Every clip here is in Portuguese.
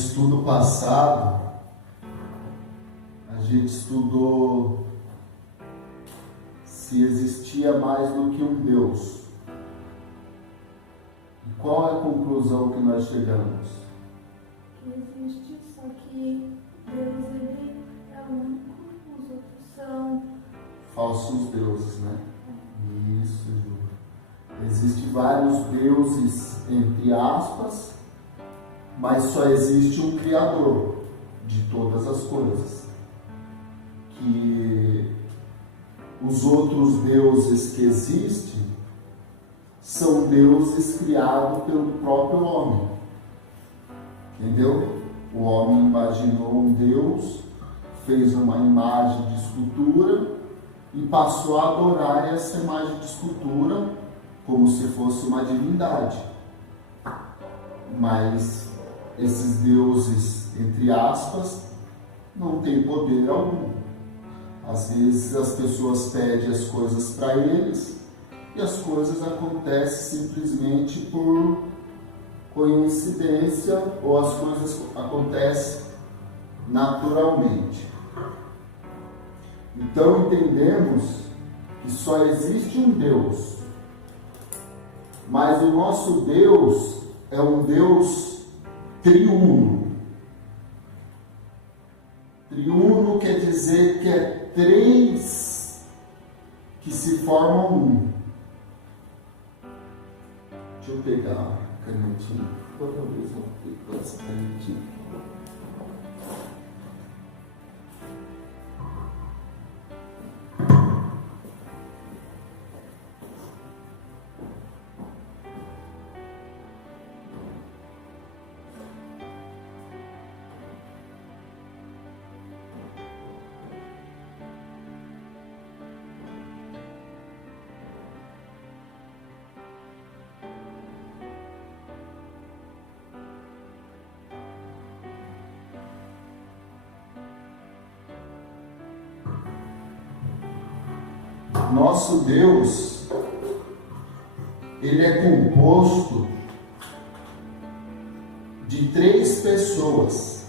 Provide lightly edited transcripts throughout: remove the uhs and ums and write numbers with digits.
estudo passado, a gente estudou se existia mais do que um Deus. E qual é a conclusão que nós chegamos? Que existe, só que Deus ele é único, os outros são Falsos deuses, né? Isso, Ju. Existem vários deuses, entre aspas, mas só existe um Criador de todas as coisas. Que os outros deuses que existem são deuses criados pelo próprio homem. Entendeu? O homem imaginou um Deus, fez uma imagem de escultura e passou a adorar essa imagem de escultura como se fosse uma divindade. Mas esses deuses, entre aspas, não têm poder algum. Às vezes as pessoas pedem as coisas para eles e as coisas acontecem simplesmente por coincidência ou as coisas acontecem naturalmente. Então entendemos que só existe um Deus, mas o nosso Deus é um Deus triuno. Triuno quer dizer que é três que se formam um. Deixa eu pegar a canetinha. Toda vez eu pego essa canetinha. Nosso Deus, ele é composto de três pessoas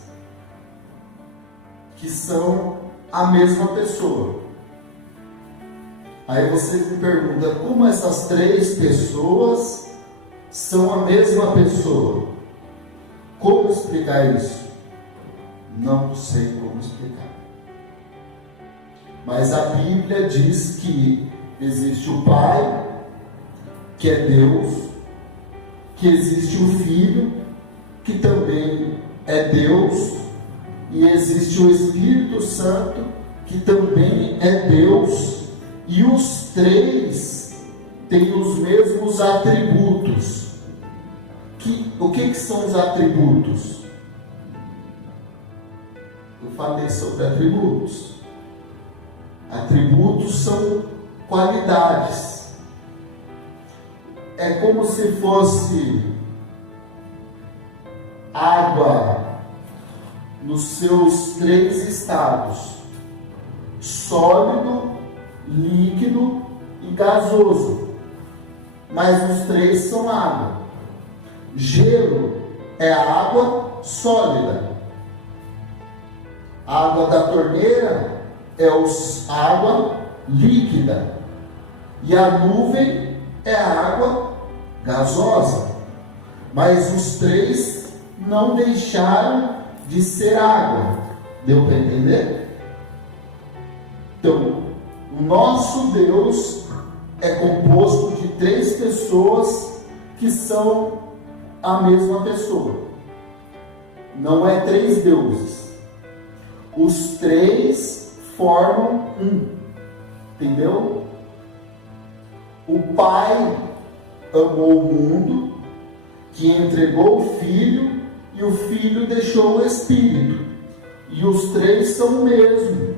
que são a mesma pessoa. Aí você me pergunta, como essas três pessoas são a mesma pessoa? Como explicar isso? Não sei como explicar. Mas a Bíblia diz que existe o Pai, que é Deus, que existe o Filho, que também é Deus, e existe o Espírito Santo, que também é Deus, e os três têm os mesmos atributos. O que são os atributos? Eu falei sobre atributos. Atributos são qualidades. É como se fosse água nos seus três estados: sólido, líquido e gasoso. Mas os três são água. Gelo é água sólida. A água da torneira é água líquida, e a nuvem é a água gasosa, mas os três não deixaram de ser água. Deu para entender? Então, o nosso Deus é composto de três pessoas que são a mesma pessoa. Não é três deuses. Os três formam um, entendeu? O Pai amou o mundo, que entregou o Filho, e o Filho deixou o Espírito, e os três são o mesmo.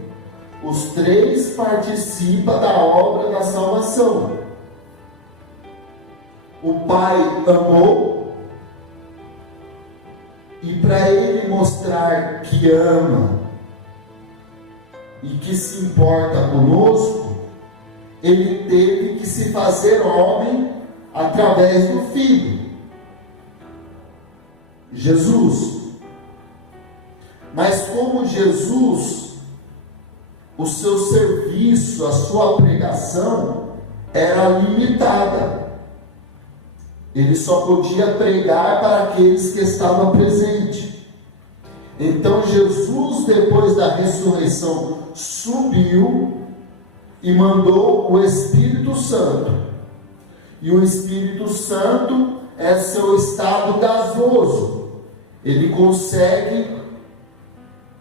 Os três participam da obra da salvação. O Pai amou, e para Ele mostrar que ama e que se importa conosco, Ele teve que se fazer homem através do Filho, Jesus. Mas como Jesus, o seu serviço, a sua pregação era limitada. Ele só podia pregar para aqueles que estavam presentes. Então Jesus, depois da ressurreição, subiu e mandou o Espírito Santo. E o Espírito Santo é seu estado gasoso. Ele consegue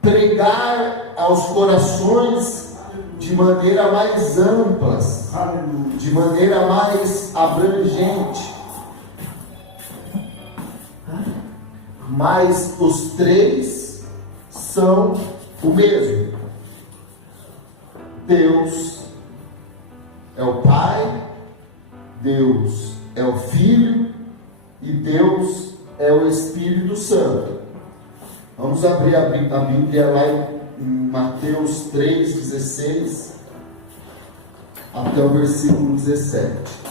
pregar aos corações de maneira mais ampla, de maneira mais abrangente. Mas os três são o mesmo. Deus é o Pai, Deus é o Filho e Deus é o Espírito Santo. Vamos abrir a Bíblia lá em Mateus 3,16 até o versículo 17.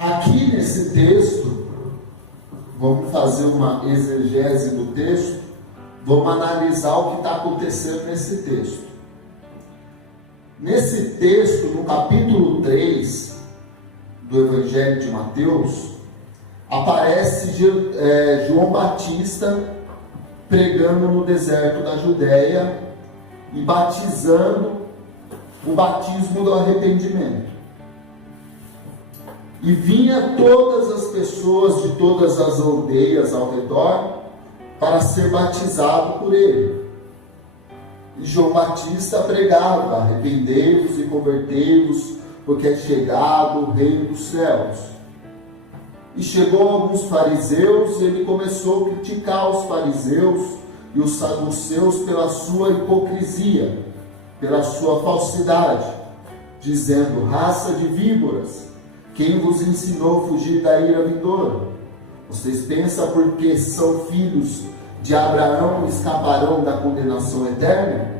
Aqui nesse texto, vamos fazer uma exegese do texto, vamos analisar o que está acontecendo nesse texto. Nesse texto, no capítulo 3 do Evangelho de Mateus, aparece João Batista pregando no deserto da Judéia e batizando, o batismo do arrependimento. E vinha todas as pessoas de todas as aldeias ao redor para ser batizado por ele. E João Batista pregava: arrependei-vos e convertei-vos, porque é chegado o reino dos céus. E chegou alguns fariseus, e ele começou a criticar os fariseus e os saduceus pela sua hipocrisia, pela sua falsidade, dizendo: raça de víboras, quem vos ensinou a fugir da ira vindoura? Vocês pensam porque são filhos de Abraão escaparão da condenação eterna?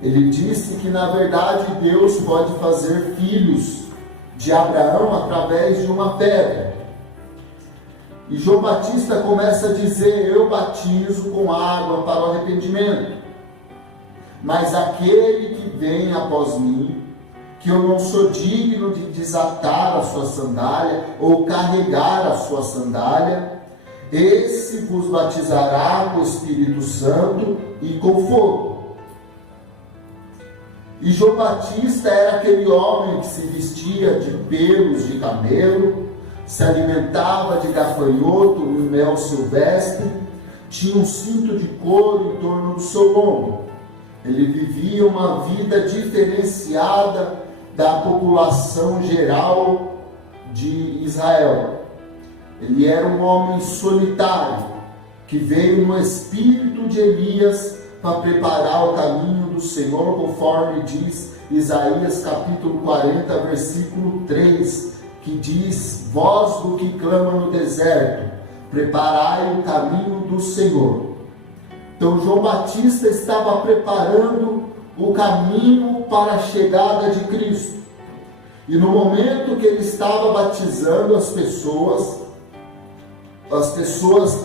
Ele disse que na verdade Deus pode fazer filhos de Abraão através de uma pedra. E João Batista começa a dizer: eu batizo com água para o arrependimento, mas aquele que vem após mim, que eu não sou digno de desatar a sua sandália ou carregar a sua sandália, esse vos batizará com o Espírito Santo e com fogo. E João Batista era aquele homem que se vestia de pelos de camelo, se alimentava de gafanhoto e mel silvestre, tinha um cinto de couro em torno do seu lombo. Ele vivia uma vida diferenciada da população geral de Israel. Ele era um homem solitário, que veio no espírito de Elias para preparar o caminho do Senhor, conforme diz Isaías capítulo 40, versículo 3, que diz: voz do que clama no deserto, preparai o caminho do Senhor. Então João Batista estava preparando o caminho para a chegada de Cristo. E no momento que ele estava batizando as pessoas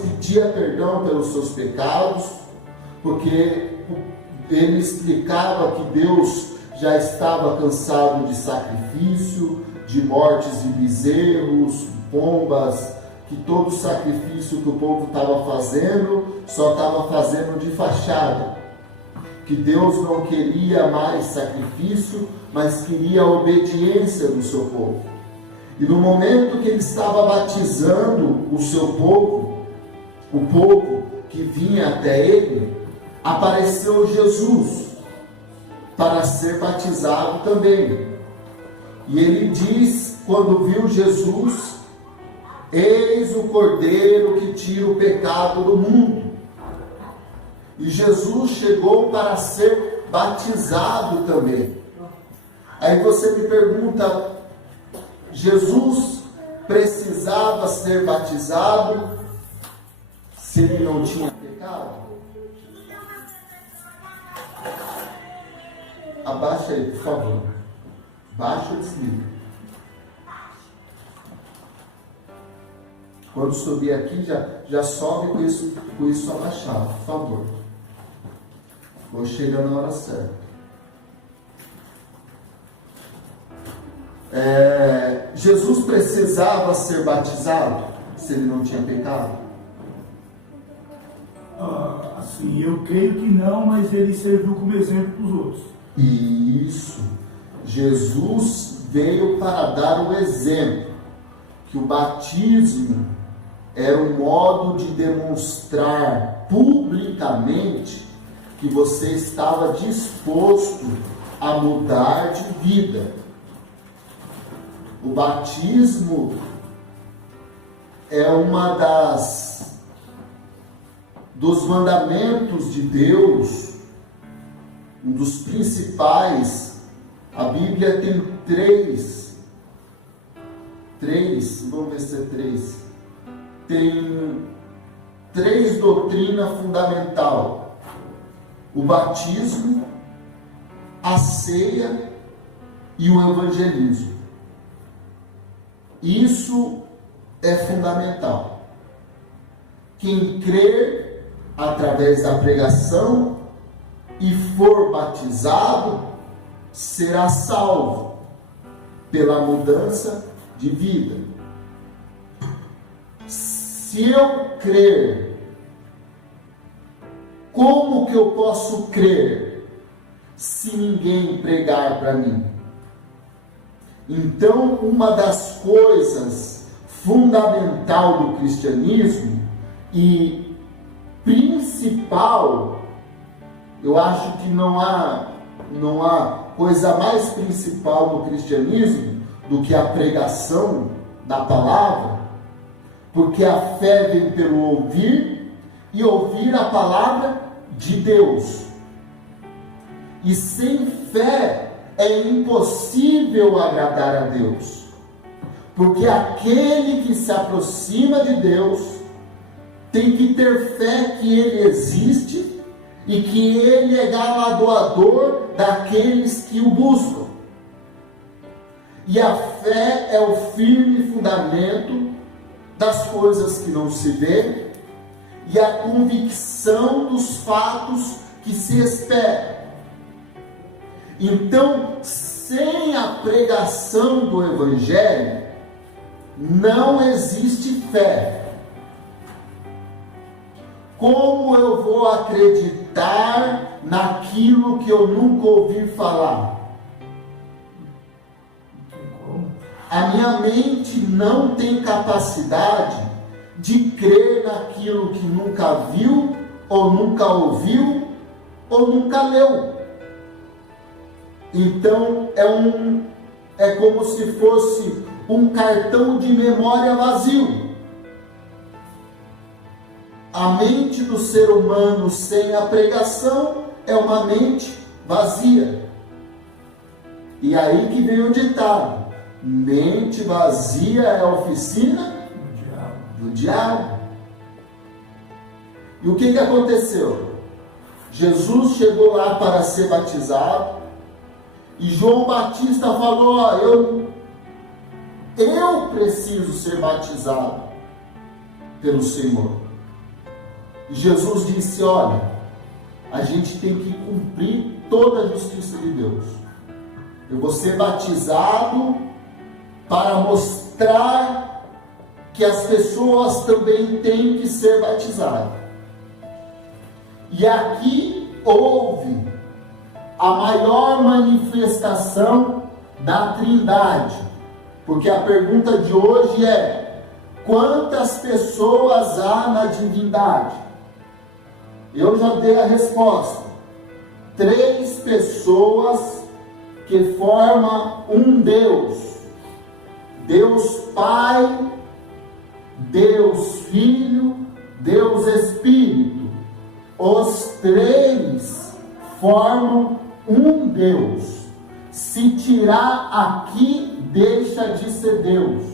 pediam perdão pelos seus pecados, porque ele explicava que Deus já estava cansado de sacrifício, de mortes de bezerros, pombas, que todo sacrifício que o povo estava fazendo, só estava fazendo de fachada. Que Deus não queria mais sacrifício, mas queria a obediência do seu povo. E no momento que ele estava batizando o seu povo, o povo que vinha até ele, apareceu Jesus para ser batizado também. E ele diz, quando viu Jesus: eis o Cordeiro que tira o pecado do mundo. E Jesus chegou para ser batizado também. Aí você me pergunta: Jesus precisava ser batizado se ele não tinha pecado? Abaixa aí, por favor. Baixa ou desliga. Quando subir aqui, já sobe com isso abaixado, por favor. Vou chegar na hora certa. Jesus precisava ser batizado se ele não tinha pecado? Assim, eu creio que não, mas ele serviu como exemplo para os outros. Isso. Jesus veio para dar o exemplo que o batismo era um modo de demonstrar publicamente que você estava disposto a mudar de vida. O batismo é uma dos mandamentos de Deus, um dos principais. A Bíblia tem três, vamos ver se é três. Tem três doutrinas fundamentais: o batismo, a ceia e o evangelismo. Isso é fundamental. Quem crer através da pregação e for batizado será salvo pela mudança de vida. Se eu crer, como que eu posso crer se ninguém pregar para mim? Então, uma das coisas fundamental do cristianismo e principal, eu acho que não há coisa mais principal no cristianismo do que a pregação da palavra, porque a fé vem pelo ouvir e ouvir a palavra de Deus. E sem fé é impossível agradar a Deus, porque aquele que se aproxima de Deus tem que ter fé que Ele existe e que Ele é galardoador daqueles que o buscam. E a fé é o firme fundamento das coisas que não se vê e a convicção dos fatos que se esperam. Então, sem a pregação do Evangelho, não existe fé. Como eu vou acreditar naquilo que eu nunca ouvi falar? A minha mente não tem capacidade de crer naquilo que nunca viu, ou nunca ouviu, ou nunca leu. Então é como se fosse um cartão de memória vazio. A mente do ser humano sem a pregação é uma mente vazia. E aí que vem o ditado: mente vazia é a oficina do diabo. E o que aconteceu? Jesus chegou lá para ser batizado. E João Batista falou: eu preciso ser batizado pelo Senhor. E Jesus disse: olha, a gente tem que cumprir toda a justiça de Deus. Eu vou ser batizado para mostrar que as pessoas também têm que ser batizadas. E aqui houve a maior manifestação da Trindade, porque a pergunta de hoje é: quantas pessoas há na divindade? Eu já dei a resposta: 3 pessoas que forma um Deus. Deus Pai, Deus Filho, Deus Espírito. Os três formam um Deus. Se tirar aqui, deixa de ser Deus.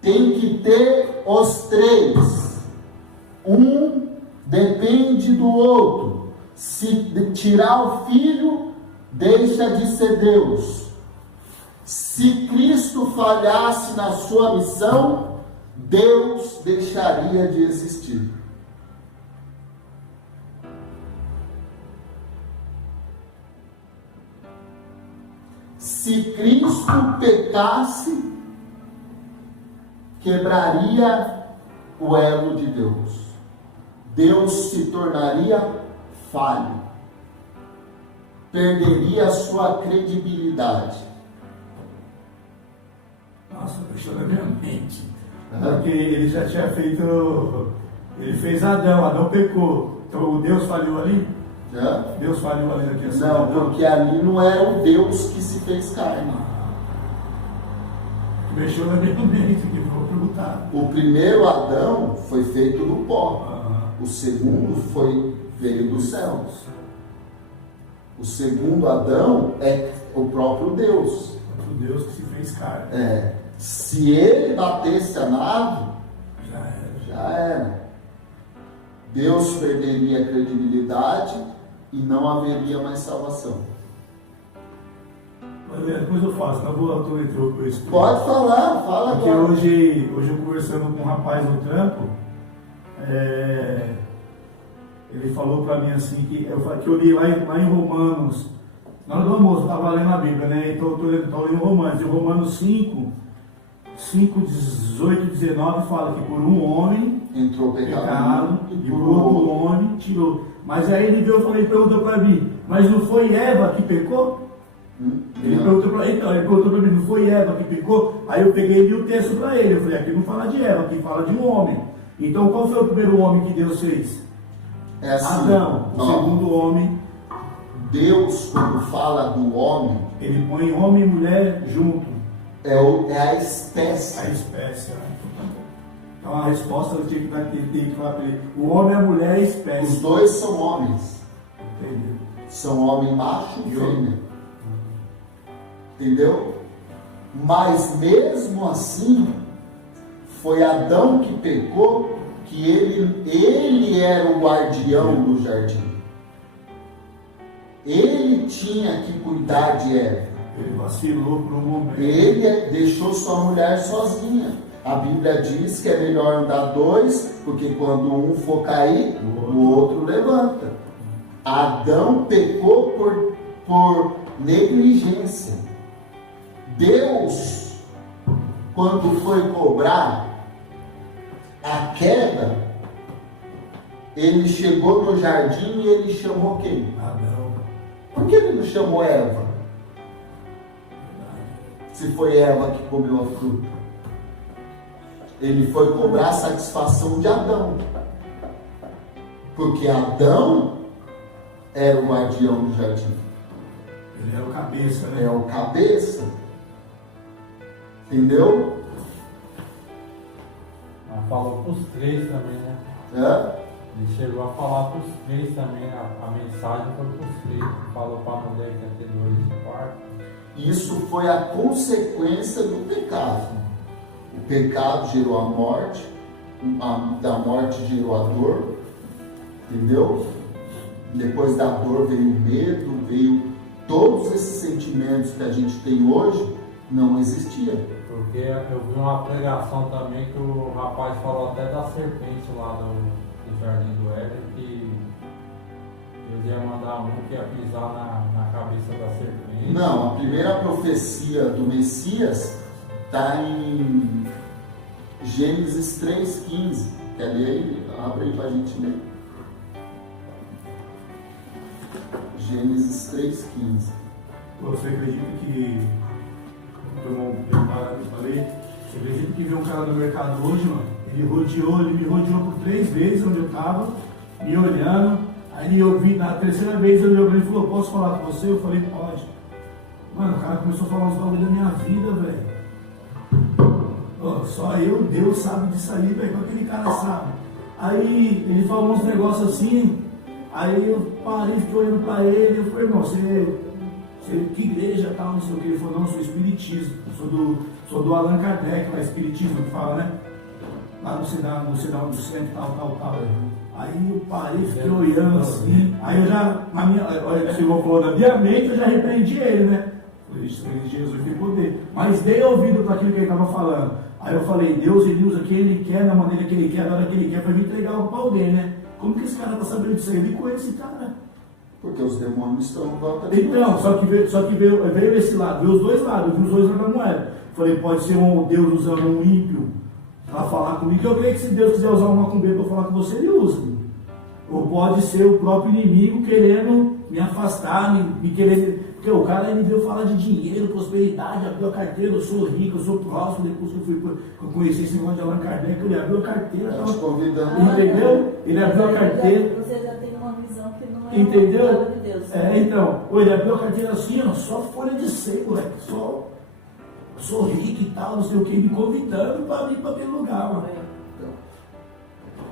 Tem que ter os três. Um depende do outro. Se tirar o Filho, deixa de ser Deus. Se Cristo falhasse na sua missão, Deus deixaria de existir. Se Cristo pecasse, quebraria o elo de Deus. Deus se tornaria falho. Perderia a sua credibilidade. Nossa, deixou na minha mente. Porque ele já tinha feito. Ele fez Adão pecou. Então o Deus falhou ali? Deus falhou ali na criação. Não, porque ali não era o Deus que se fez carne. Mexeu na minha mente, que vou perguntar. O primeiro Adão foi feito do pó. O segundo veio dos céus. O segundo Adão é o próprio Deus. O Deus que se fez carne. Se ele batesse a nave, Já era. Deus perderia a credibilidade e não haveria mais salvação. Depois eu faço, tá bom? Tu entrou com isso. Pode falar, fala porque agora. hoje eu conversando com um rapaz no trampo, ele falou para mim assim, que eu li lá em Romanos, na hora do almoço, eu estava lendo a Bíblia, né? Então eu estou lendo Romanos, e Romanos 5, 18 e 19 fala que por um homem entrou o pecado e por outro homem tirou. Mas aí ele perguntou para mim, mas não foi Eva que pecou? Ele perguntou para mim, não foi Eva que pecou? Aí eu peguei e li o texto para ele. Eu falei, aqui não fala de Eva, aqui fala de um homem. Então qual foi o primeiro homem que Deus fez? É assim, Adão. O segundo homem. Deus, quando fala do homem, ele põe homem e mulher junto. É a espécie. A espécie, né? Então a resposta eu tinha que dar para ele. O homem, a mulher e a espécie. Os dois são homens. Entendeu? São homem macho e fêmea. Entendeu? Mas mesmo assim, foi Adão que pecou, que ele era o guardião do jardim. Ele tinha que cuidar de Eva. Ele vacilou por um momento. Ele deixou sua mulher sozinha. A Bíblia diz que é melhor andar dois, porque quando um for cair, o outro levanta. Adão pecou por negligência. Deus, quando foi cobrar a queda, ele chegou no jardim e ele chamou quem? Adão. Por que ele não chamou Eva? Se foi Eva que comeu a fruta. Ele foi cobrar a satisfação de Adão. Porque Adão era o guardião do jardim. Ele era o cabeça, né? É o cabeça. Entendeu? Mas falou para os três também, né? Ele chegou a falar para os três também, a mensagem foi para os três. Falou para a mulher que ia ter dois no quarto. Isso foi a consequência do pecado. O pecado gerou a morte, da morte gerou a dor, entendeu? Depois da dor veio o medo, veio todos esses sentimentos que a gente tem hoje, não existiam. Porque eu vi uma pregação também que o rapaz falou até da serpente lá do Jardim do Éden, que Deus ia mandar um que ia pisar na cabeça da serpente. Não, a primeira profecia do Messias está em Gênesis 3,15. Quer ler aí? Abre aí para a gente ler. Gênesis 3,15. Você acredita que... Eu falei, você acredita que veio um cara no mercado hoje, mano? Ele me rodeou por 3 vezes onde eu estava, me olhando. Aí eu vi, na terceira vez ele olhou para mim e falou, posso falar com você? Eu falei, pode. Mano, o cara começou a falar uns bagulho da minha vida, velho. Ó, só eu, Deus sabe disso aí, velho. Como aquele cara sabe? Aí ele falou uns negócios assim. Aí eu parei, fiquei olhando pra ele. Eu falei, irmão, você que igreja tal, não sei o que. Ele falou, não, eu sou espiritismo. Eu sou do Allan Kardec, lá, espiritismo que fala, né? Lá no centro, tal. Aí eu parei, fiquei olhando assim. Aí eu já, olha, você falou na minha mente, eu já repreendi ele, né? Falei, isso, Jesus tem poder. Mas dei ouvido para aquilo que ele estava falando. Aí eu falei, Deus, ele usa quem ele quer, da maneira que ele quer, na hora que ele quer, para me entregar algo para alguém, né? Como que esse cara está sabendo disso aí? Ele conhece esse cara. Porque os demônios estão em volta de Então, só que veio esse lado, veio os dois lados, eu vi os dois lados da moeda. Falei, pode ser um Deus usando um ímpio para falar comigo. Eu creio que se Deus quiser usar uma macumbeira para falar com você, ele usa. Ou pode ser o próprio inimigo querendo me afastar, me querer. Porque o cara ele veio falar de dinheiro, prosperidade, abriu a carteira, eu sou rico, eu sou próximo. Depois que eu conheci esse negócio de Allan Kardec, ele abriu a carteira. Deus convidando. Entendeu? Ele abriu a carteira. Você já tem uma visão que não é Entendeu? a palavra de Deus. Então, ele abriu a carteira assim, ó, só folha de seco, moleque. Só sou rico e tal, não sei o que, me convidando para vir para aquele lugar, mano.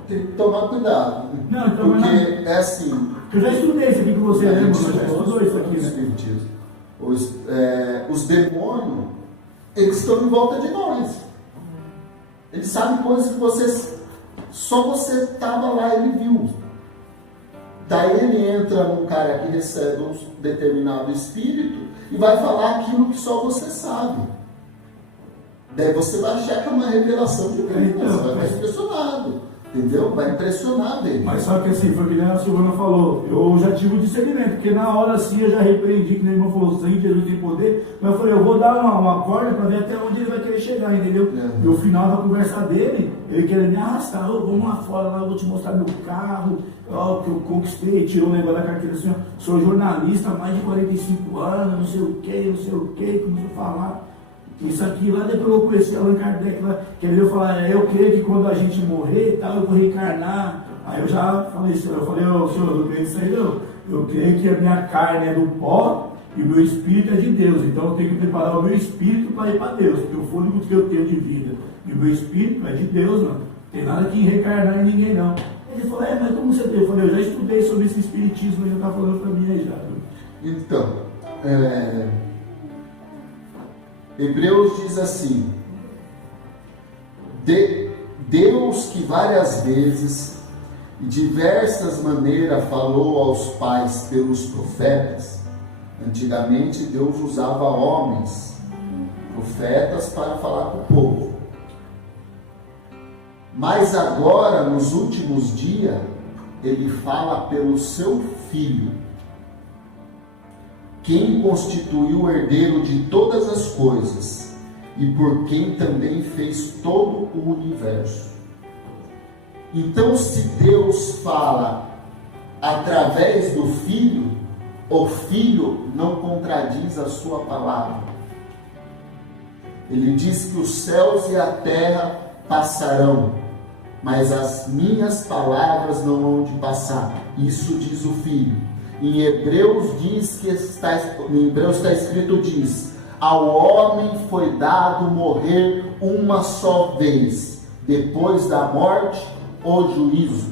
Tem que tomar cuidado. Não, então, porque mas é assim. eu já estudei isso aqui com você, né, mano? Os Eu já estudou isso aqui, né? espiritismo. Os demônios, eles estão em volta de nós. Eles sabem coisas que só você estava lá e ele viu. Daí ele entra num cara que recebe um determinado espírito e vai falar aquilo que só você sabe. Daí você vai achar que é uma revelação de Deus, Então, você vai ficar impressionado. Entendeu? Vai impressionar dele. Mas só que assim, foi o que a Silvana falou, eu já tive o discernimento, porque na hora assim eu já repreendi, que o irmão falou, sim, Jesus tem poder, mas eu falei, eu vou dar uma corda para ver até onde ele vai querer chegar, entendeu? E o final da conversa dele, ele queria me arrastar, vamos lá fora, lá, eu vou te mostrar meu carro, ó, que eu conquistei, tirou o negócio da carteira assim, ó, sou jornalista há mais de 45 anos, não sei o que, começou a falar. Isso aqui, lá depois eu conheci Allan Kardec, lá, que ele veio falar, eu creio que quando a gente morrer e tal, eu vou reencarnar. Aí eu já falei, senhor, eu não creio nisso aí não. Eu creio que a minha carne é do pó e o meu espírito é de Deus. Então eu tenho que preparar o meu espírito para ir para Deus, porque o fôlego que eu tenho de vida e o meu espírito é de Deus, não. Não tem nada que reencarnar em ninguém não. Ele falou, mas como você tem? Eu falei, eu já estudei sobre esse espiritismo, ele já está falando para mim aí já. Então, Hebreus diz assim, Deus que várias vezes e diversas maneiras falou aos pais pelos profetas. Antigamente Deus usava homens, profetas, para falar com o povo. Mas agora, nos últimos dias, Ele fala pelo seu Filho, quem constituiu o herdeiro de todas as coisas e por quem também fez todo o universo. Então, se Deus fala através do Filho, o Filho não contradiz a sua palavra. Ele diz que os céus e a terra passarão, mas as minhas palavras não hão de passar. Isso diz o Filho. Em Hebreus está escrito, ao homem foi dado morrer uma só vez, depois da morte, o juízo.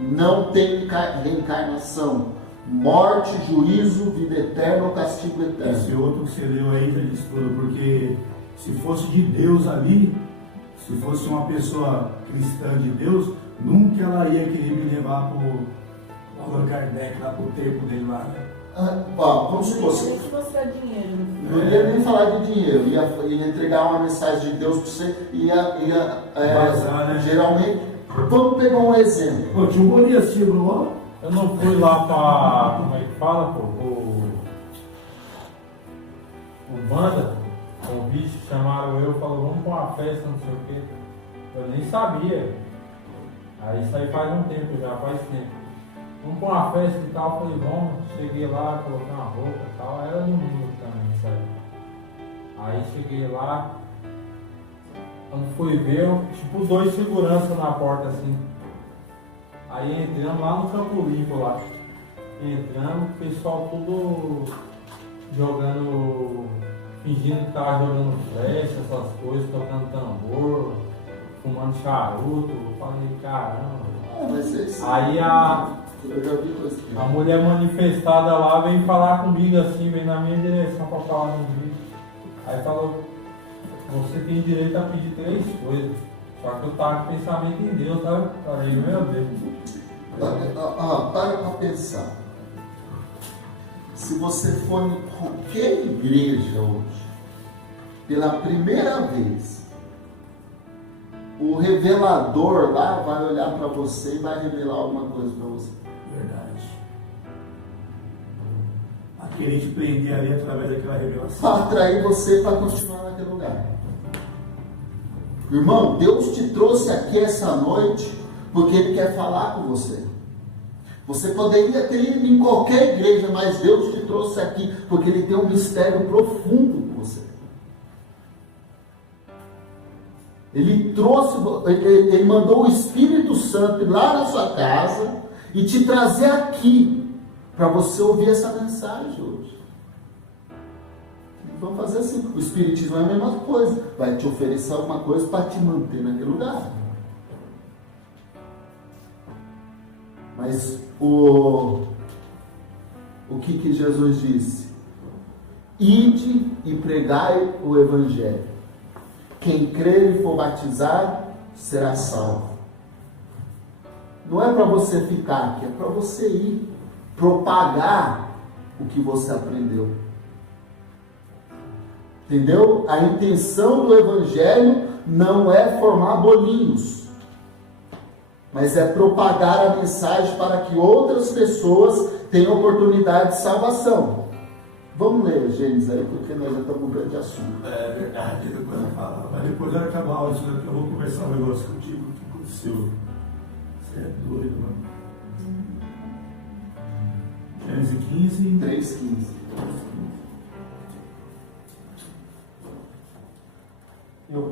Não tem reencarnação, morte, juízo, vida eterna ou castigo eterno. Esse outro que você leu aí já disse tudo, porque se fosse de Deus ali, se fosse uma pessoa cristã de Deus, nunca ela ia querer me levar para Allan Kardec, lá pro tempo dele lá, né? Vamos supor, Não ia mostrar dinheiro. não ia nem falar de dinheiro, ia entregar uma mensagem de Deus para você, Vazar, né? Geralmente, vamos pegar um exemplo. Pô, tinha um Golias, ó. Eu não fui lá pra. Como é que fala, pô? O banda, o bicho, chamaram eu, falou, vamos pra uma festa, não sei o quê. Eu nem sabia. Aí isso aí faz um tempo já, faz tempo. Vamos pra uma festa e tal, falei, vamos, cheguei lá, coloquei uma roupa e tal, era domingo também, sabe? Aí cheguei lá, quando fui ver, tipo 2 seguranças na porta assim. Aí entramos lá no Campo Limpo lá. Entramos, o pessoal tudo jogando, fingindo que tava jogando flecha, essas coisas, tocando tambor, fumando charuto. Eu falei, caramba. Mas isso, Aí eu já vi coisa aqui. a mulher manifestada lá veio falar comigo assim, veio na minha direção para falar no vídeo. Aí falou, você tem direito a pedir 3 coisas. Só que eu tava com pensamento em Deus, sabe? Falei, meu Deus. Para pensar. Se você for em qualquer igreja hoje, pela primeira vez, o revelador lá vai olhar para você e vai revelar alguma coisa para você. Verdade. A querer te prender ali através daquela revelação. Para atrair você para continuar naquele lugar. Irmão, Deus te trouxe aqui essa noite porque Ele quer falar com você. Você poderia ter ido em qualquer igreja, mas Deus te trouxe aqui porque Ele tem um mistério profundo com você. Ele trouxe, Ele mandou o Espírito Santo ir lá na sua casa e te trazer aqui para você ouvir essa mensagem hoje. Vamos fazer assim. O Espiritismo é a mesma coisa. Vai te oferecer alguma coisa para te manter naquele lugar. Mas o que Jesus disse? Ide e pregai o Evangelho. Quem crer e for batizado será salvo. Não é para você ficar aqui, é para você ir propagar o que você aprendeu. Entendeu? A intenção do Evangelho não é formar bolinhos, mas é propagar a mensagem para que outras pessoas tenham oportunidade de salvação. Vamos ler Gênesis aí, porque nós já estamos mudando de assunto. É verdade, depois eu falo. Mas depois vai acabar a aula, eu vou conversar um negócio contigo, o que aconteceu. Você é doido, mano. Gênesis 15. 3,15. Eu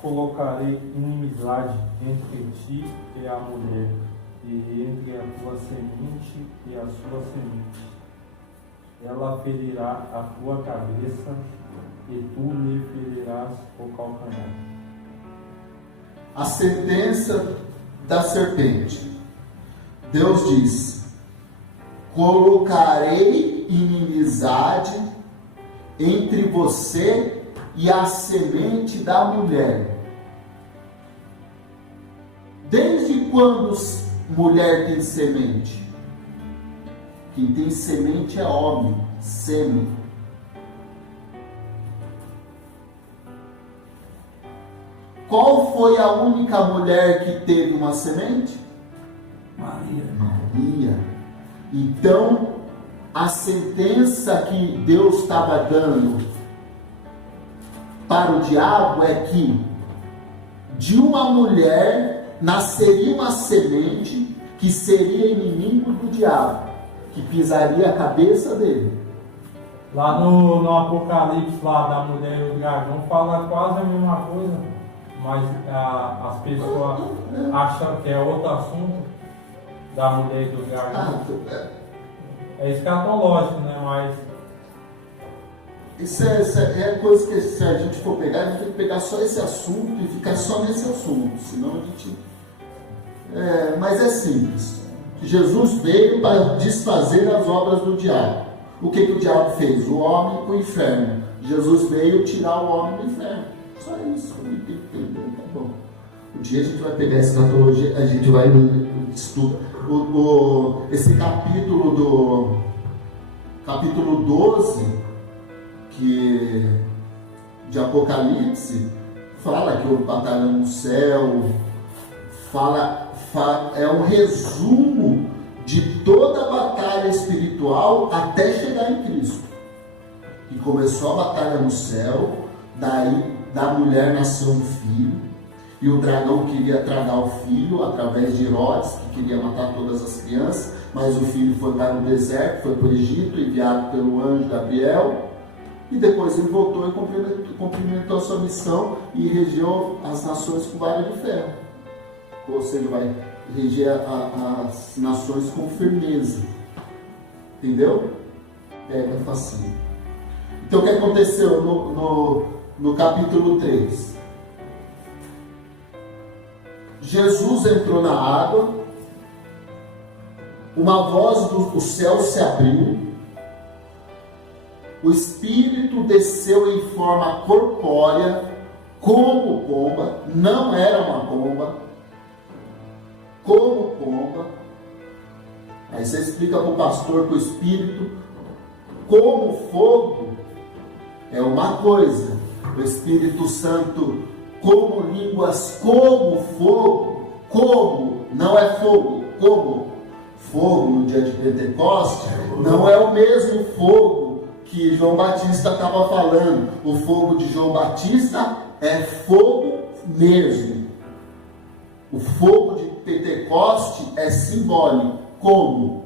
colocarei inimizade entre ti e a mulher, e entre a tua semente e a sua semente. Ela ferirá a tua cabeça, e tu lhe ferirás o calcanhar. A sentença da serpente. Deus diz: colocarei inimizade entre você e a semente da mulher. Desde quando mulher tem semente? Quem tem semente é homem, sêmen. Qual foi a única mulher que teve uma semente? Maria. Então, a sentença que Deus estava dando para o diabo é que de uma mulher nasceria uma semente que seria inimigo do diabo, que pisaria a cabeça dele. Lá no Apocalipse, lá da mulher e o dragão, fala quase a mesma coisa, mas as pessoas acham que é outro assunto da mulher e do dragão. É escatológico, né? Mas isso é coisa que, se a gente for pegar, a gente tem que pegar só esse assunto e ficar só nesse assunto, senão a gente... mas é simples. Jesus veio para desfazer as obras do diabo. O que o diabo fez? O homem para o inferno. Jesus veio tirar o homem do inferno. Só isso. Tá bom. Um dia a gente vai pegar essa escatologia, a gente vai estudar esse capítulo capítulo 12 de Apocalipse, fala que o batalha no céu, é um resumo de toda a batalha espiritual até chegar em Cristo. E começou a batalha no céu, daí da mulher nasceu um filho, e o dragão queria tragar o filho através de Herodes, que queria matar todas as crianças, mas o filho foi para o deserto, foi para o Egito, enviado pelo anjo Gabriel, e depois ele voltou e cumprimentou a sua missão e regeu as nações com vara de ferro. Ou seja, vai reger as nações com firmeza. Entendeu? pega facinho. Então o que aconteceu no capítulo 3? Jesus entrou na água, uma voz do céu se abriu, o Espírito desceu em forma corpórea, como pomba, não era uma pomba, como pomba. Aí você explica para o pastor que o Espírito, como fogo, é uma coisa, o Espírito Santo, como línguas, como fogo, como, não é fogo, como fogo no dia de Pentecostes, não é o mesmo fogo que João Batista estava falando. O fogo de João Batista é fogo mesmo. O fogo de Pentecoste é simbólico. Como?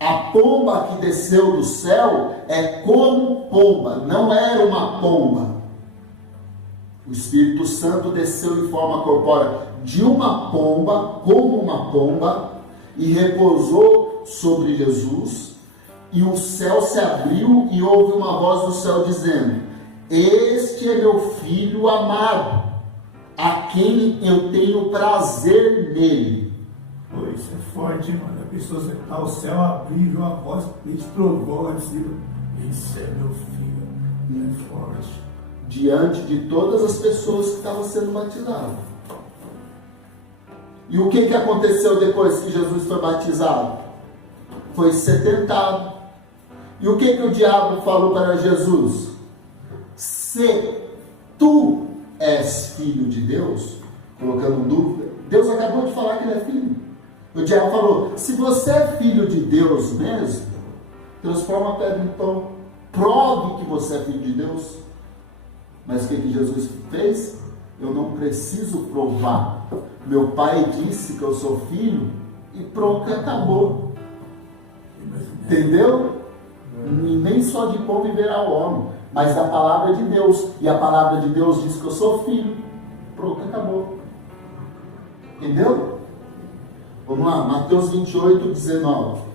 A pomba que desceu do céu é como pomba, não era uma pomba. O Espírito Santo desceu em forma corpórea de uma pomba, como uma pomba, e repousou sobre Jesus, e o céu se abriu e houve uma voz do céu dizendo: este é meu filho amado, a quem eu tenho prazer nele. Pô, isso é forte, mano. A pessoa está ao céu, abriu uma voz, eles trovou lá de cima. Esse é meu filho. É forte. Diante de todas as pessoas que estavam sendo batizadas. E o que aconteceu depois que Jesus foi batizado? Foi ser tentado. E o que o diabo falou para Jesus? Se tu és filho de Deus, colocando dúvida, Deus acabou de falar que ele é filho. O diabo falou: se você é filho de Deus mesmo, transforma a pedra em pão, prove que você é filho de Deus. Mas o que Jesus fez? Eu não preciso provar. Meu pai disse que eu sou filho e pronto, acabou. Entendeu? E nem só de pão viverá o homem, mas da palavra de Deus. E a palavra de Deus diz que eu sou filho. Pronto, acabou. Entendeu? Vamos lá, Mateus 28, 19.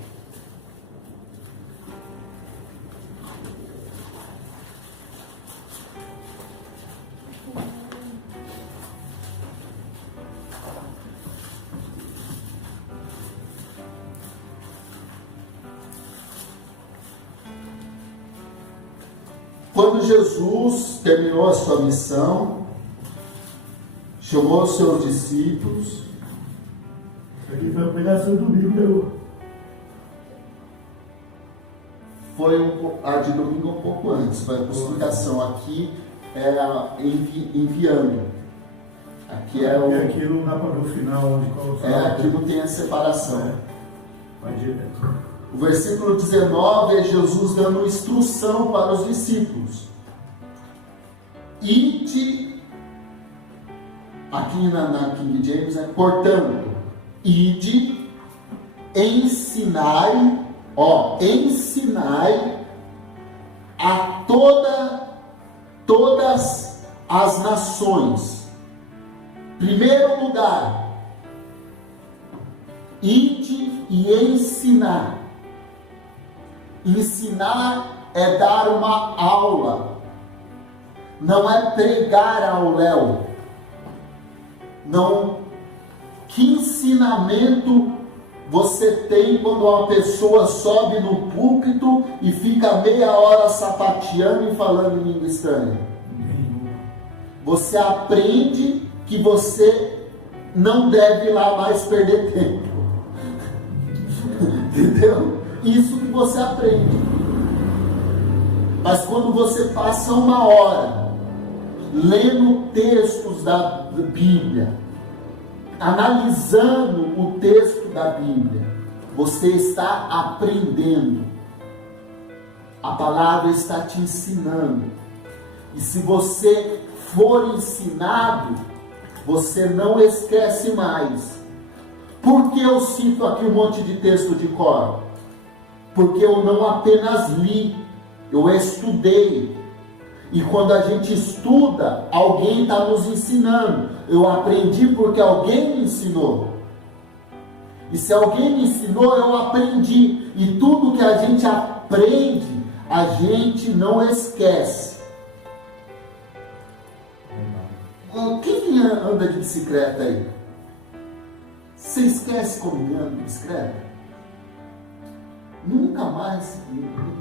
Quando Jesus terminou a sua missão, chamou os seus discípulos. Isso aqui foi uma pregação do domingo. Foi a de domingo um pouco antes, foi a explicação. Aqui é enviando. Aqui é o. E aqui não dá para ver o final onde colocar. Aqui não tem a separação. Vai direto. O versículo 19 é Jesus dando instrução para os discípulos. Ide, aqui na King James é, portanto, ide, ensinai a todas as nações. Primeiro lugar, ide e ensinar. Ensinar é dar uma aula, não é pregar ao léu. Não. Que ensinamento você tem quando uma pessoa sobe no púlpito e fica meia hora sapateando e falando em língua estranha? Você aprende que você não deve ir lá mais perder tempo. Entendeu? Isso que você aprende. Mas quando você passa uma hora lendo textos da Bíblia, analisando o texto da Bíblia, você está aprendendo. A palavra está te ensinando. E se você for ensinado, você não esquece mais. Por que eu cito aqui um monte de texto de cor? Porque eu não apenas li, eu estudei. E quando a gente estuda, alguém está nos ensinando. Eu aprendi porque alguém me ensinou. E se alguém me ensinou, eu aprendi. E tudo que a gente aprende, a gente não esquece. Quem anda de bicicleta aí? Você esquece como anda de bicicleta? Nunca mais.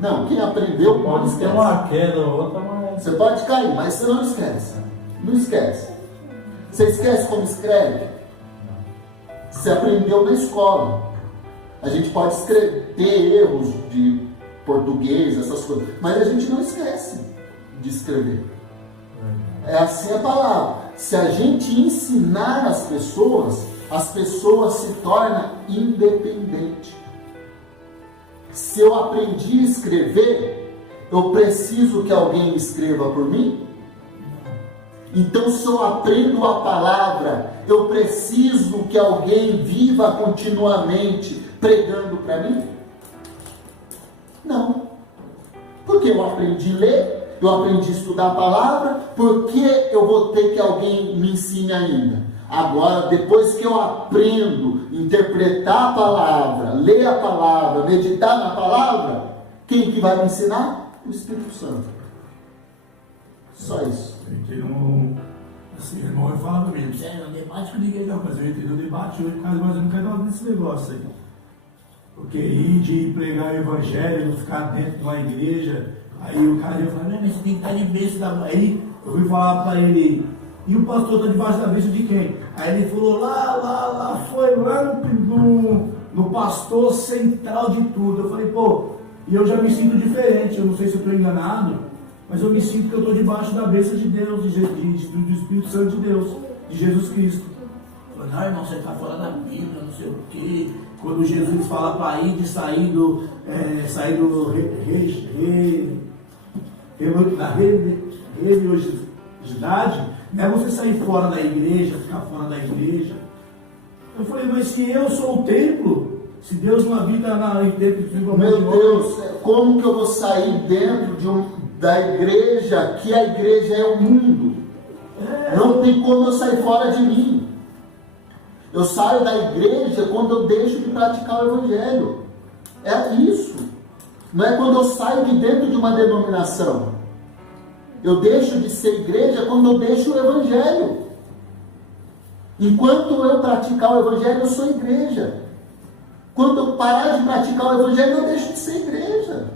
Não, quem aprendeu não Pode esquece. ter uma queda ou outra, mas. Você pode cair, mas você não esquece. Não esquece. Você esquece como escreve? Você aprendeu na escola. A gente pode ter erros de português, essas coisas, mas a gente não esquece de escrever. É assim a palavra. Se a gente ensinar as pessoas se tornam independentes. Se eu aprendi a escrever, eu preciso que alguém escreva por mim? Então, se eu aprendo a palavra, eu preciso que alguém viva continuamente pregando para mim? Não. Porque eu aprendi a ler, eu aprendi a estudar a palavra, porque eu vou ter que alguém me ensine ainda? Agora, depois que eu aprendo a interpretar a palavra, ler a palavra, meditar na palavra, quem que vai me ensinar? O Espírito Santo. Só isso. Assim, o irmão fala comigo, sério, debate com ninguém não, mas eu entendo o debate hoje, mas eu não quero nada desse negócio aí. Porque ir de pregar o evangelho, não ficar dentro de uma igreja, aí o cara ia falar, não, mas você tem que estar de berço da... Aí eu fui falar para ele, e o pastor está debaixo da bênção de quem? Aí ele falou, foi lá no pastor central de tudo. Eu falei, pô, e eu já me sinto diferente, eu não sei se eu estou enganado, mas eu me sinto que eu estou debaixo da bênção de Deus, do Espírito Santo de Deus, de Jesus Cristo. Eu falei, não, irmão, você está fora da Bíblia, não sei o quê. Quando Jesus fala para ir de sair da religiosidade, não é você sair fora da igreja, ficar fora da igreja. Eu falei, mas se eu sou o templo, se Deus não habita em templo de homem. Meu Deus, como que eu vou sair dentro da igreja, que a igreja é o mundo? Não tem como eu sair fora de mim. Eu saio da igreja quando eu deixo de praticar o evangelho. É isso. Não é quando eu saio de dentro de uma denominação. Eu deixo de ser igreja quando eu deixo o evangelho. Enquanto eu praticar o evangelho, eu sou igreja. Quando eu parar de praticar o evangelho, eu deixo de ser igreja.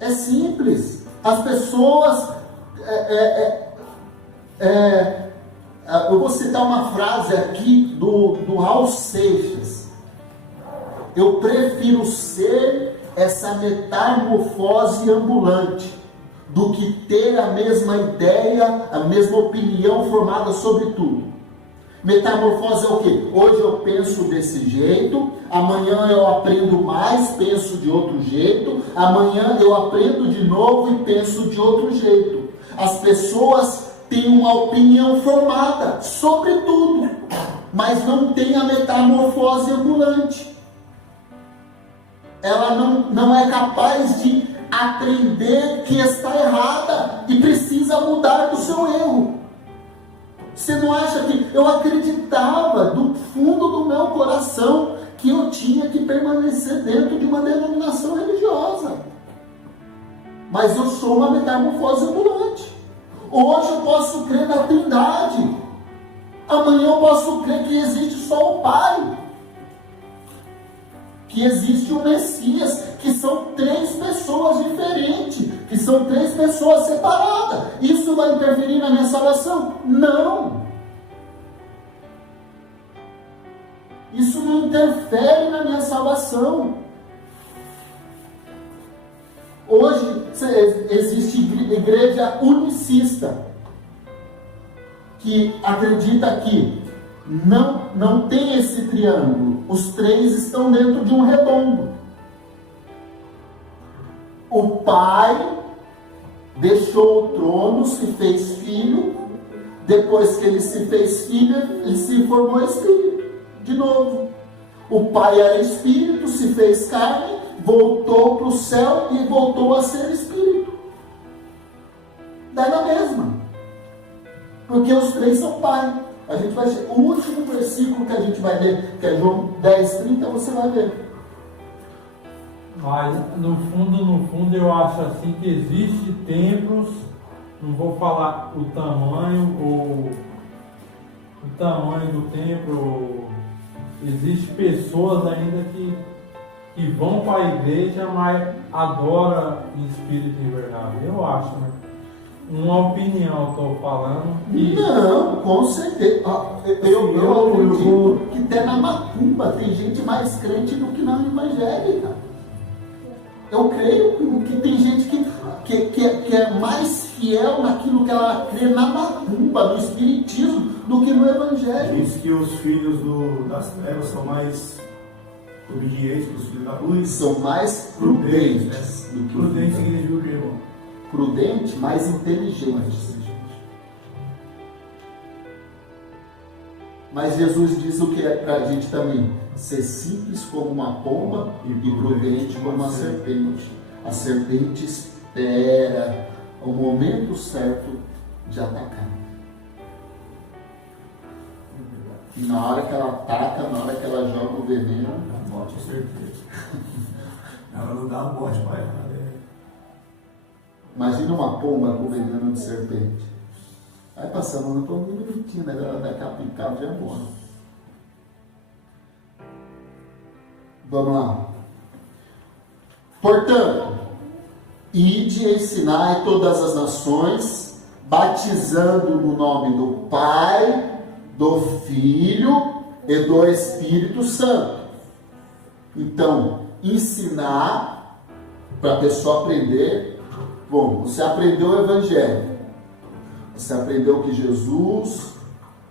É simples. As pessoas... eu vou citar uma frase aqui do Raul Seixas. Eu prefiro ser essa metamorfose ambulante do que ter a mesma ideia, a mesma opinião formada sobre tudo. Metamorfose é o quê? Hoje eu penso desse jeito, amanhã eu aprendo mais, penso de outro jeito, amanhã eu aprendo de novo e penso de outro jeito. As pessoas têm uma opinião formada sobre tudo, mas não tem a metamorfose ambulante. Ela não é capaz de aprender que está errada e precisa mudar do seu erro. Você não acha que eu acreditava do fundo do meu coração que eu tinha que permanecer dentro de uma denominação religiosa? Mas eu sou uma metamorfose ambulante. Hoje eu posso crer na Trindade. Amanhã eu posso crer que existe só o Pai. Que existe o Messias, que são 3 pessoas diferentes, que são 3 pessoas separadas. Isso vai interferir na minha salvação? Não. Isso não interfere na minha salvação. Hoje existe igreja unicista, que acredita que não tem esse triângulo. Os 3 estão dentro de um redondo. O Pai deixou o trono, se fez filho. Depois que ele se fez filho, ele se formou espírito de novo. O Pai era espírito, se fez carne, voltou para o céu e voltou a ser espírito. Dá na mesma. Porque os 3 são Pai. A gente vai ver, o último versículo que a gente vai ler, que é João 10:30, você vai ver. Mas no fundo eu acho assim que existe templos, não vou falar o tamanho do templo, existe pessoas ainda que vão para a igreja, mas adoram em espírito e verdade. Eu acho, né? Uma opinião, estou falando. Que... Não, com certeza. Eu acredito que até na macumba tem gente mais crente do que na evangélica. Eu creio que tem gente que é mais fiel naquilo que ela crê na macumba, no espiritismo, do que no evangelho. Diz que os filhos das trevas são mais obedientes que os filhos da luz. São mais prudentes do que prudentes significa o quê, irmão? Prudente, mais inteligentes. Mas Jesus diz o que é para a gente também: ser simples como uma pomba e prudente como uma serpente. A serpente espera o momento certo de atacar. E na hora que ela ataca, na hora que ela joga o veneno, A morte é certeza. Ela não dá a morte para ela. imagina uma pomba com veneno de serpente. Aí passando no pão bonitinho, né? Ela dá aquela picada e já morre. Vamos lá. Portanto, ide e ensinai todas as nações, batizando no nome do Pai, do Filho e do Espírito Santo. Então, ensinar para a pessoa aprender. Bom, você aprendeu o Evangelho. Você aprendeu que Jesus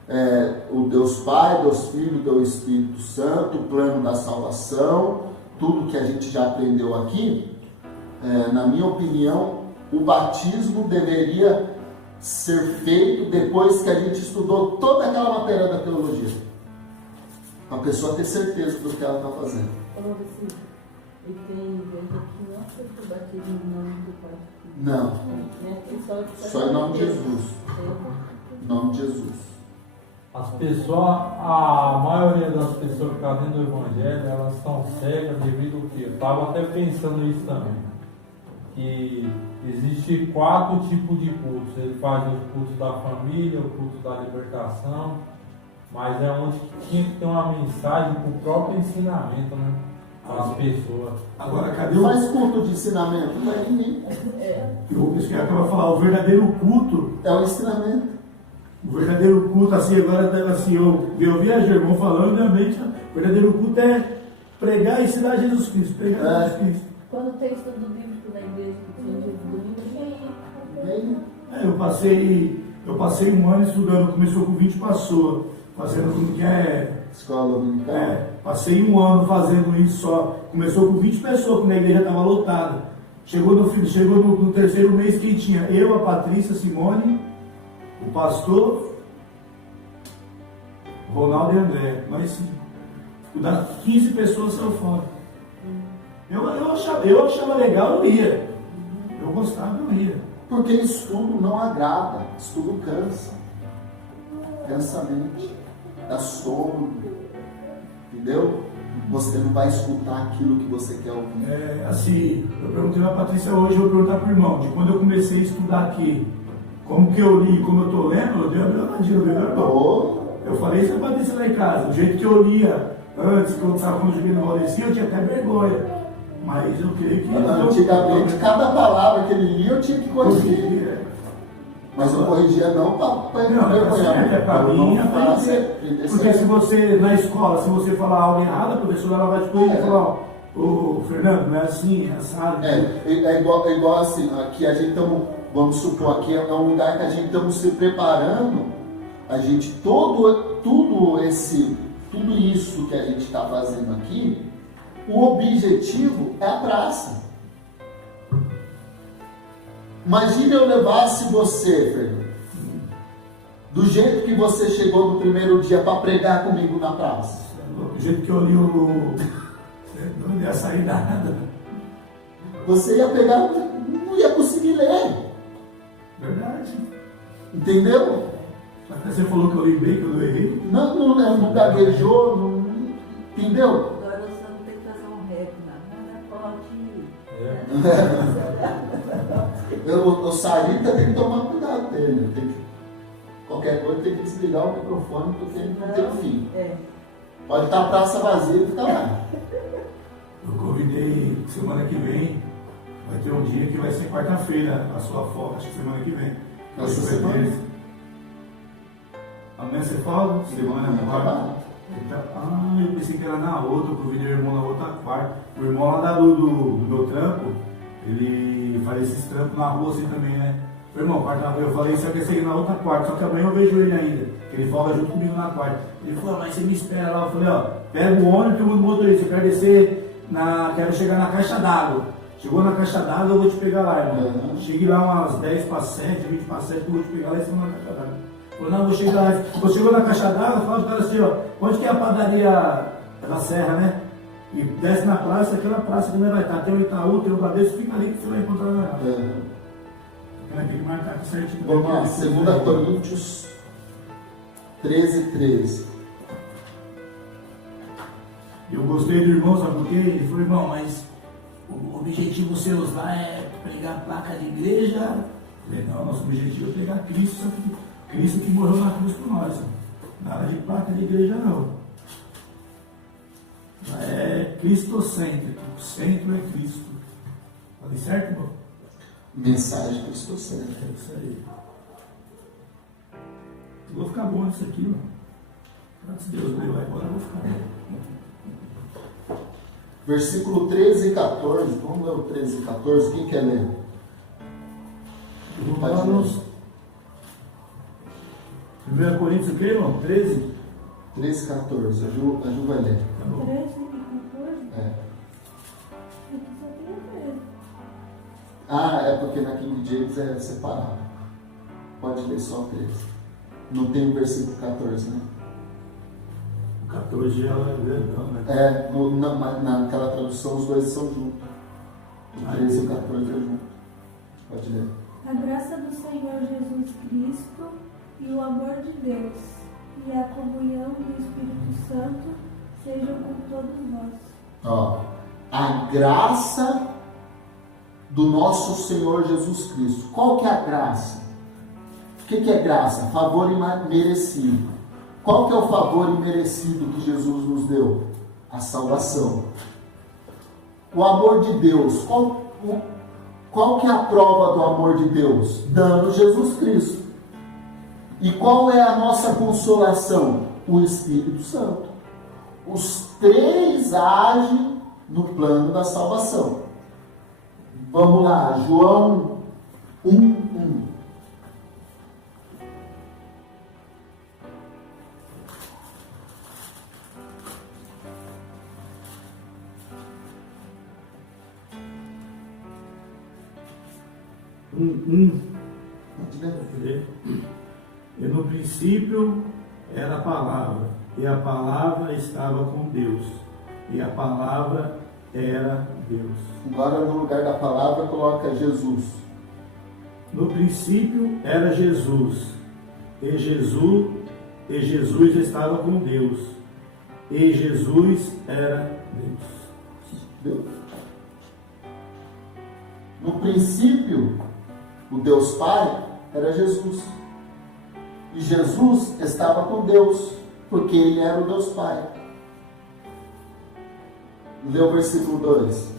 é o Deus Pai, Deus Filho, Deus Espírito Santo, o plano da salvação, tudo que a gente já aprendeu aqui. Na minha opinião, o batismo deveria ser feito depois que a gente estudou toda aquela matéria da teologia. Para a pessoa ter certeza do que ela está fazendo. E tem igreja que não aceita o batismo em nome do Pai. Não, só em nome de Jesus. Em nome de Jesus. As pessoas, a maioria das pessoas que estão dentro do Evangelho, elas estão cegas devido ao quê? Eu estava até pensando nisso também. Que existe 4 tipos de cultos. Ele faz o culto da família, o culto da libertação, mas é onde tinha que ter uma mensagem para o próprio ensinamento, né? As pessoas. Agora, cadê o... Faz culto de ensinamento? Não é ninguém. Isso que eu acabo de falar, o verdadeiro culto. É o ensinamento. O verdadeiro culto, assim, agora, assim, eu vi a irmão falando, realmente, o verdadeiro culto é pregar e ensinar Jesus Cristo. Pregar Jesus Cristo. Quando tem estudo bíblico na igreja, que tem dia de domingo, Bem, Eu passei um ano estudando, começou com 20 pessoas, fazendo tudo que é... escola dominical. Passei um ano fazendo isso só. Começou com 20 pessoas, quando a igreja estava lotada. Chegou no terceiro mês, quem tinha? Eu, a Patrícia, Simone, o pastor, Ronaldo e André. Mas 15 pessoas saiu fora. Eu achava legal, eu ia. Eu gostava, eu ia. Porque estudo não agrada, estudo cansa. Cansa a mente, dá sono, entendeu? Você não vai escutar aquilo que você quer ouvir. Assim, eu perguntei pra Patrícia hoje, eu vou perguntar pro irmão, de quando eu comecei a estudar aqui, como que eu li, como eu tô lendo, eu dei uma melhoradinha, Eu falei isso pra Patrícia lá em casa, do jeito que eu lia antes, que eu estava quando eu joguei no Valdeci, eu tinha até vergonha. Mas eu creio que... Antigamente, cada palavra que ele lia, eu tinha que corrigir. Mas eu corrigia não para envergonhar. É para mim, aprender. Porque se você, na escola, se você falar algo errado, a professora ela vai te corrigir e falar, ô Fernando, não é assim, é assado. É igual assim, aqui a gente estamos, vamos supor, aqui é um lugar que a gente estamos se preparando, a gente, tudo isso que a gente está fazendo aqui, o objetivo é a praça. Imagina eu levasse você, Fernando, do jeito que você chegou no primeiro dia para pregar comigo na praça. Do jeito que eu li não ia sair nada. Você ia pegar, não ia conseguir ler. Verdade. Entendeu? Até você falou que eu li bem, que eu não errei. Não gaguejou, entendeu? agora você não tem que fazer um rap, nada. O Sarita tem que tomar cuidado dele. Qualquer coisa tem que desligar o microfone porque ele não tem fim. É. Pode estar a praça vazia e fica lá. Eu convidei semana que vem, vai ter um dia que vai ser quarta-feira, a sua folga, acho que semana que vem. Essa Vai ser semana? terça. Amanhã você folga? Semana Não, agora. trabalho. Eu pensei que era na outra, eu convidei o irmão na outra quarta. O irmão lá do meu trampo, ele faz esses trampos na rua assim também, né? Irmão, quarta-feira eu falei, só que ia na outra quarta, só que amanhã eu vejo ele ainda, que ele folga junto comigo na quarta. Ele falou, mas você me espera lá. Eu falei, ó, pega o ônibus e pergunta pro motorista, eu quero descer, quero chegar na caixa d'água. Chegou na caixa d'água, eu vou te pegar lá, irmão. Cheguei lá umas 10 para 7, 20 para 7, eu vou te pegar lá em cima na caixa d'água. Falei, não, vou chegar lá. Quando chegou na caixa d'água, fala os caras assim, ó, onde que é a padaria da Serra, né? E desce na praça, aquela praça que não vai estar. Tem o Itaú, tem o Bradesco, fica ali que você vai encontrar na. Tem que marcar aqui certinho. Vamos lá, 2 Coríntios 13:13. Eu gostei do irmão, sabe por quê? Ele falou, irmão, mas o objetivo seu lá é pregar a placa de igreja? Eu falei, não, nosso objetivo é pregar Cristo, só que Cristo que morreu na cruz por nós. Nada de placa de igreja não. É cristocêntrico. O centro é Cristo. Falei certo, irmão? Mensagem cristocêntrica. É isso aí. Eu vou ficar bom nisso aqui, mano. Antes de Deus me levar embora, eu vou ficar bom. Versículo 13 e 14. Vamos ler o 13 e 14. Quem quer ler? Romanos. 1 Coríntios o quê, irmão? 13? 13 e 14. A Ju vai ler. Tá bom. 13 e 14? É. Aqui só tem 13. Ah, é porque na King James é separado. Pode ler só 13. Não tem o versículo 14, né? O 14 é o grandão, né? Naquela tradução os dois são juntos. O 13 e o 14 é junto. Pode ler. A graça do Senhor Jesus Cristo e o amor de Deus e a comunhão do Espírito Santo sejam com todos nós. Ó, a graça do nosso Senhor Jesus Cristo. Qual que é a graça? O que é graça? Favor imerecido. Qual que é o favor imerecido que Jesus nos deu? A salvação. O amor de Deus. Qual que é a prova do amor de Deus? Dando Jesus Cristo. E qual é a nossa consolação? O Espírito Santo. Os três agem no plano da salvação. Vamos lá, João 1:1. E no princípio era a palavra, e a palavra estava com Deus, e a palavra era Deus. Agora no lugar da palavra coloca Jesus. No princípio era Jesus, e Jesus estava com Deus, e Jesus era Deus. No princípio, o Deus Pai era Jesus. E Jesus estava com Deus, porque Ele era o Deus Pai. Lê o versículo 2.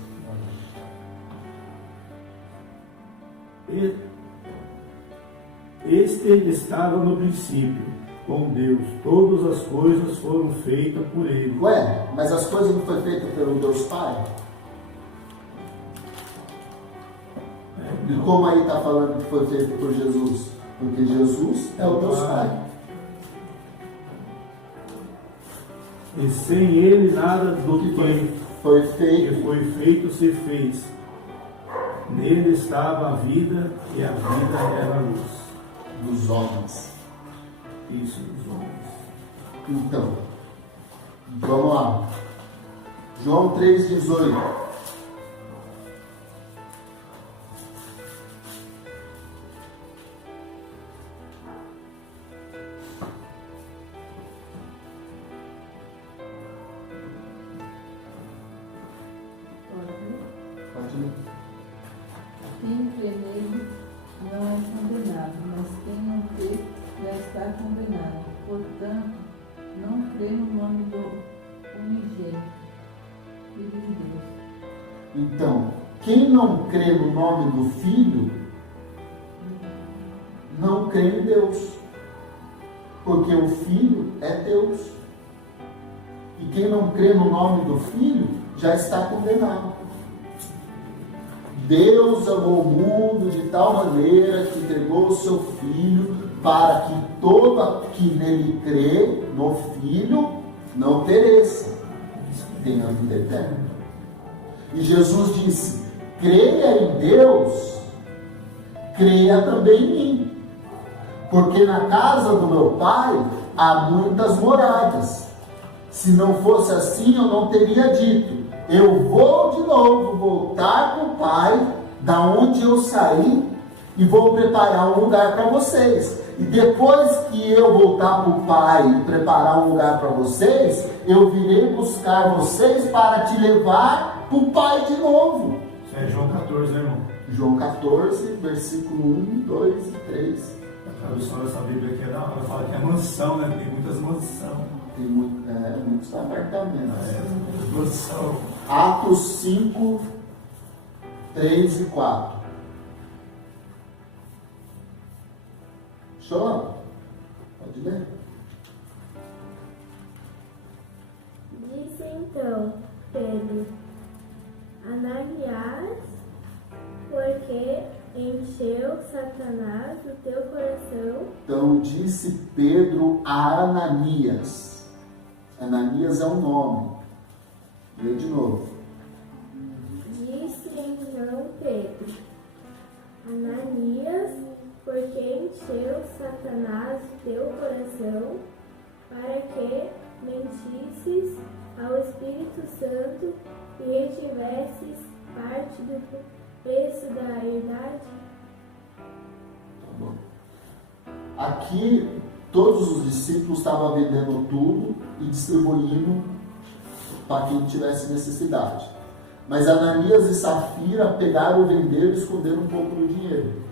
Este estava no princípio com Deus. Todas as coisas foram feitas por Ele. Ué, mas as coisas não foram feitas pelo Deus Pai? E como aí está falando que foi feito por Jesus? Porque Jesus é o Deus Pai. E sem Ele nada do que Foi feito. foi feito se fez. Nele estava a vida, e a vida era a luz. Dos homens. Isso, dos homens. Então, vamos lá. João 3,18. Pode ler. quem crê nele não é condenado, mas quem não crê já está condenado. Portanto, não crê no nome do unigênito, Filho de Deus. Então, quem não crê no nome do Filho, não crê em Deus. Porque o Filho é Deus. E quem não crê no nome do Filho, já está condenado. Deus amou o mundo de tal maneira que entregou o seu Filho para que todo que nele crê, no Filho, não pereça, tenha vida eterna. E Jesus disse: creia em Deus, creia também em mim, porque na casa do meu Pai há muitas moradas. Se não fosse assim, eu não teria dito: eu vou de novo voltar para o Pai, da onde eu saí, e vou preparar um lugar para vocês. E depois que eu voltar para o Pai e preparar um lugar para vocês, eu virei buscar vocês para te levar para o Pai de novo. Isso é João 14, né, irmão? João 14, versículo 1, 2 e 3. A tradução dessa Bíblia aqui é da hora. Fala que é mansão, né? Tem muitas mansões. Tem muitos apartamentos. Mansão. Atos 5, 3 e 4. Chora? Pode ler. Disse então Pedro: Ananias, porque encheu Satanás o teu coração? Então disse Pedro a Ananias. Ananias é um nome. Lê de novo. Disse então Pedro: Ananias, porque encheu Satanás o teu coração, para que mentisses ao Espírito Santo e retivesses parte do preço da herdade? Tá bom. Aqui, todos os discípulos estavam vendendo tudo e distribuindo para quem tivesse necessidade. Mas Ananias e Safira pegaram, venderam e esconderam um pouco do dinheiro.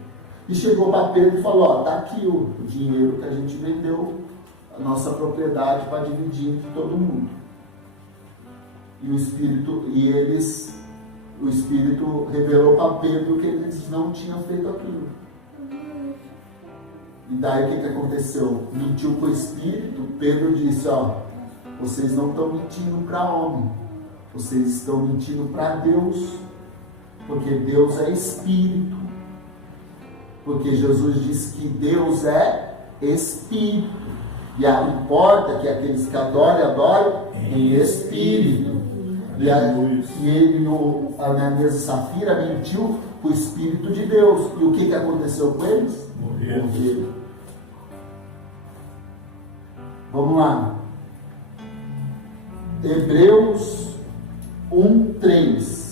E chegou para Pedro e falou: ó, está aqui o dinheiro que a gente vendeu, a nossa propriedade, para dividir entre todo mundo. E o Espírito revelou para Pedro que eles não tinham feito aquilo. E daí o que aconteceu? Mentiu com o Espírito. Pedro disse: ó, vocês não estão mentindo para homem, vocês estão mentindo para Deus, porque Deus é Espírito. Porque Jesus disse que Deus é Espírito. E importa que aqueles que adorem em Espírito. E ele, o Ananias e Safira, mentiu para o Espírito de Deus. E o que aconteceu com eles? Morreram. Vamos lá. Hebreus 1:3.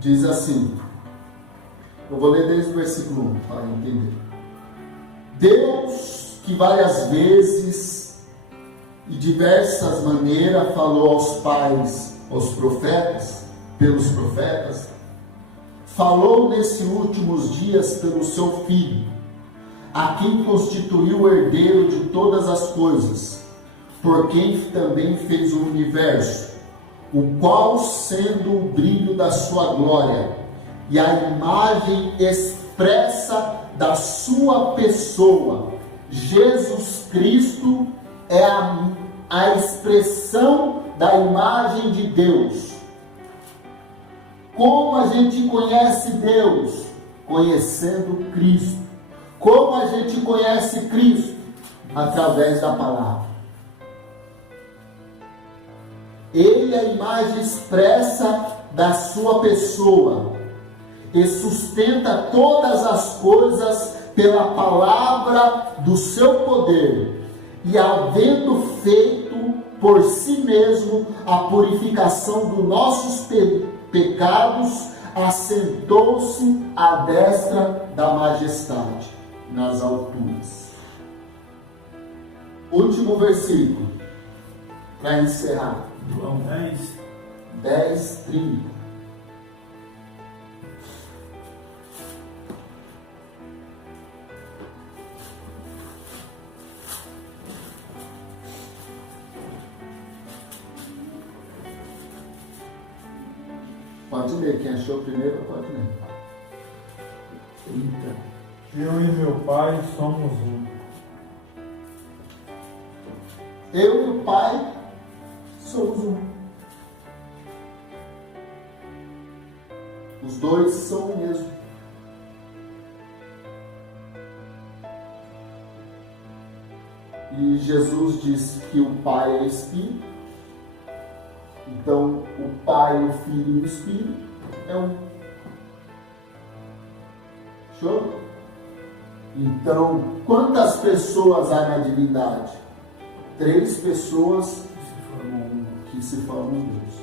Diz assim, eu vou ler desde o versículo 1 para entender. Deus, que várias vezes e diversas maneiras falou aos pais, aos profetas, pelos profetas, falou nesses últimos dias pelo seu Filho, a quem constituiu o herdeiro de todas as coisas, por quem também fez o universo, o qual, sendo o brilho da sua glória e a imagem expressa da sua pessoa, Jesus Cristo é a expressão da imagem de Deus. Como a gente conhece Deus? Conhecendo Cristo. Como a gente conhece Cristo? Através da palavra. Ele é a imagem expressa da sua pessoa e sustenta todas as coisas pela palavra do seu poder, e havendo feito por si mesmo a purificação dos nossos pecados, assentou-se à destra da majestade nas alturas. Último versículo, para encerrar. João 10:30. Pode ler, quem achou primeiro pode ler. 30. Eu e meu Pai somos um. Eu e o Pai somos um. Os dois são o mesmo. E Jesus disse que o Pai é Espírito. Então, o Pai, o Filho e o Espírito é um. Show? Então, quantas pessoas há na divindade? 3 pessoas que se formam Deus.